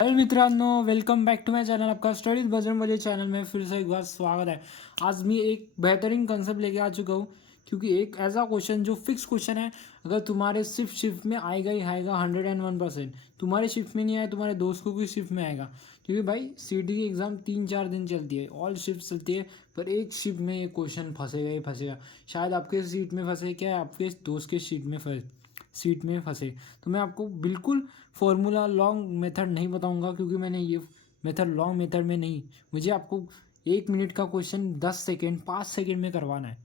Hello मित्रांनो, welcome back to my channel. आपका studies Bajrang channel में फिर से एक बार स्वागत है। आज मैं एक बेहतरीन कंसेप्ट लेके आ चुका हूँ, क्योंकि एक ऐसा क्वेश्चन जो फिक्स क्वेश्चन है। अगर तुम्हारे सिर्फ शिफ्ट में आएगा ही आएगा 101%। तुम्हारे शिफ्ट में नहीं आया, तुम्हारे दोस्त को भी शिफ्ट में आएगा। क्योंकि भाई सीटी की एग्ज़ाम 3-4 दिन चलती है, ऑल शिफ्ट चलती है, पर एक शिफ्ट में ये क्वेश्चन फंसेगा ही फंसेगा। शायद आपके सीट में फंसे, क्या है, आपके दोस्त के सीट में फंसे। तो मैं आपको बिल्कुल फॉर्मूला लॉन्ग मेथड नहीं बताऊंगा, क्योंकि मैंने ये मेथड लॉन्ग मेथड में नहीं, मुझे आपको 1 मिनट का क्वेश्चन 10 सेकेंड 5 सेकेंड में करवाना है,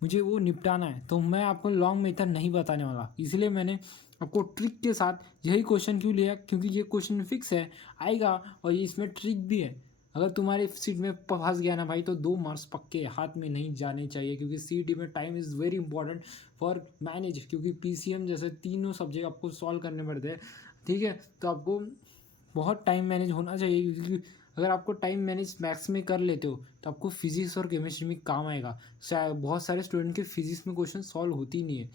मुझे वो निपटाना है। तो मैं आपको लॉन्ग मेथड नहीं बताने वाला, इसलिए मैंने आपको ट्रिक के साथ यही क्वेश्चन क्यों लिया, क्योंकि ये क्वेश्चन फिक्स है, आएगा, और ये इसमें ट्रिक भी है। अगर तुम्हारे सीट में फंस गया ना भाई, तो 2 मार्क्स पक्के हाथ में नहीं जाने चाहिए, क्योंकि सीटी में time is very important for manage. क्योंकि पीसीएम जैसे तीनों सब्जेक्ट आपको सॉल्व करने पड़ते हैं, ठीक है। तो आपको बहुत टाइम मैनेज होना चाहिए, क्योंकि अगर आपको टाइम मैनेज मैथ्स में कर लेते हो तो आपको फिजिक्स और केमिस्ट्री में काम आएगा। बहुत सारे स्टूडेंट के फिजिक्स में क्वेश्चन सॉल्व होती नहीं है,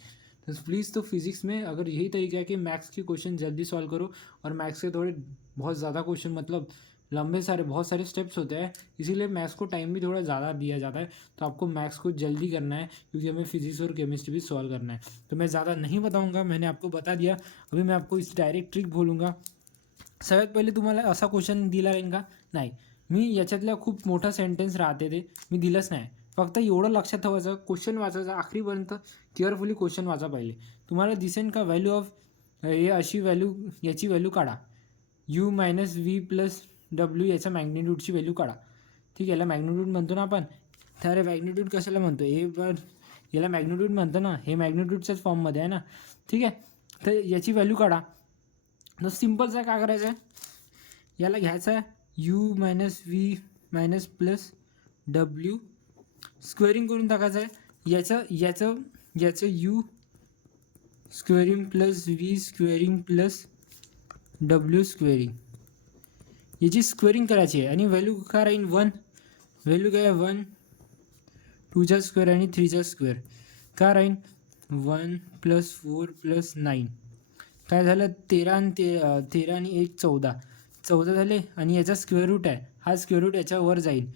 तो प्लीज़, तो फिजिक्स में अगर यही तरीका है कि मैथ्स के क्वेश्चन जल्दी सॉल्व करो, और मैथ्स के थोड़े बहुत ज़्यादा क्वेश्चन, मतलब लंबे सारे बहुत सारे स्टेप्स होते हैं, इसीलिए मैथ्स को टाइम भी थोड़ा ज़्यादा दिया जाता है। तो आपको मैथ्स को जल्दी करना है, क्योंकि हमें फिजिक्स और केमिस्ट्री भी सॉल्व करना है। तो मैं ज़्यादा नहीं बताऊंगा, मैंने आपको बता दिया। अभी मैं आपको इस डायरेक्ट ट्रिक बोलूँगा। सगळ्यात पहिले तुम्हाला असा क्वेश्चन दिला राहील का? नाही. मी याच्यातल्या खूप मोठा सेंटेन्स राहते ते मी दिलंच नाही. फक्त एवढं लक्षात ठेवायचं, क्वेश्चन वाचायचा आखरीपर्यंत, केअरफुली क्वेश्चन वाचा पहिले. तुम्हाला दिसेल का व्हॅल्यू ऑफ, हे अशी व्हॅल्यू, याची व्हॅल्यू काढा. U minus V plus W, याचा मॅग्निट्यूडची व्हॅल्यू काढा. ठीक आहे, याला मॅग्निट्यूड म्हणतो ना आपण. तर मॅग्निट्यूड कशाला म्हणतो, हे पण याला मॅग्निट्यूड म्हणतो ना, हे मॅग्निट्यूडच्याच फॉर्ममध्ये आहे ना. ठीक आहे, तर याची व्हॅल्यू काढा. तर सिम्पलच आहे, काय करायचं आहे, याला घ्यायचं आहे u minus V minus plus W, squaring करून टाकायचं आहे. याचं याचं याचं you squaring plus V squaring plus W squaring, याची स्क्वेअरिंग करायची आहे. आणि व्हॅल्यू काय राहील 1, व्हॅल्यू काय आहे 1, 2चा स्क्वेअर आणि 3चा स्क्वेअर काय राहील 1 प्लस 4 प्लस 9, काय झालं 13 आणि 13 आणि 1 14, 14 झाले. आणि याचा स्क्वेअर रूट आहे, हा स्क्वेअर रूट याच्यावर जाईल.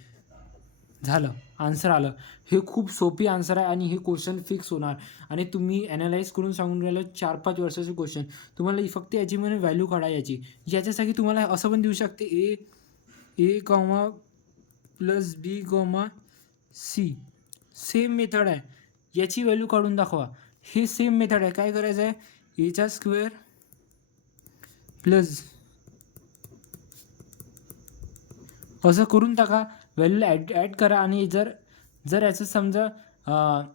झालं, आन्सर आलं. हे खूप सोपी आन्सर आहे, आणि हे क्वेश्चन फिक्स होणार. आणि तुम्ही ॲनालाइज करून सांगून राहिलं 4-5 वर्षाचे क्वेश्चन. तुम्हाला फक्त याची म्हणे व्हॅल्यू काढा याची. याच्यासाठी तुम्हाला असं पण देऊ शकते, ए कॉमा प्लस बी कॉमा सी, सेम मेथड आहे. याची व्हॅल्यू काढून दाखवा, हे सेम मेथड आहे. काय करायचं आहे, एचा स्क्वेअर प्लस, असं करून टाका, व्हॅल्यू ॲड करा. आणि जर जर याचं समजा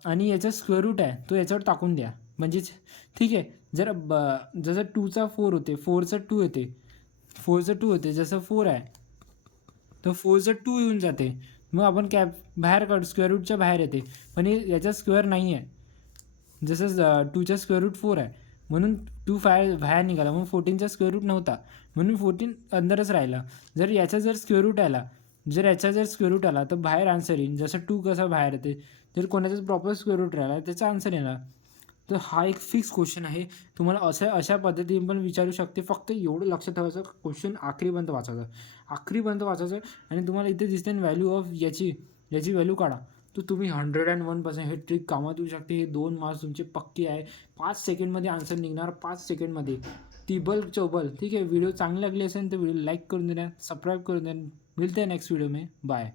आणि याचं स्क्वेअर रूट आहे, तो याच्यावर टाकून द्या, म्हणजेच ठीक आहे. जर जसं 2चा 4 होते, 4चं 2 येते, 4चं 2 होते, जसं 4 आहे तर 4चं 2 येऊन जाते. मग आपण बाहेर काढू, स्क्वेअर रूटच्या बाहेर येते, पण याचा स्क्वेअर नाही आहे. जसं 2चा स्क्वेअर रूट 4 आहे, म्हणून 2 बाहेर निघाला, मग 14चा स्क्वेअर रूट नव्हता, म्हणून 14 अंदरच राहिला. जर याचा जर स्क्वेअर रूट आला, स्क्वेअर रूट आला तर बाहेर आन्सर येईल. जसं 2 कसा बाहेर येते, जर कोणाचाच प्रॉपर स्क्वेअर रूट राहिला त्याचा आन्सर येणार. तर हा एक फिक्स क्वेश्चन आहे. तुम्हाला अशा पद्धतीने पण विचारू शकते. फक्त एवढं लक्षात ठेवायचं, क्वेश्चन आखरीपर्यंत वाचायचं. आणि तुम्हाला इथे दिसते व्हॅल्यू ऑफ याची व्हॅल्यू काढा. तर तुम्ही 101% हे ट्रिक कामात येऊ शकते. हे 2 मार्क्स तुमचे पक्के आहे. 5 सेकंडमध्ये आन्सर निघणार, 5 सेकंडमध्ये, टिबल चौबल. ठीक आहे, व्हिडिओ चांगली लागली असेल तर व्हिडिओ लाईक करून देणार, सबस्क्राईब करून देणार. मिळते नेक्स्ट वीडियो में, बाय.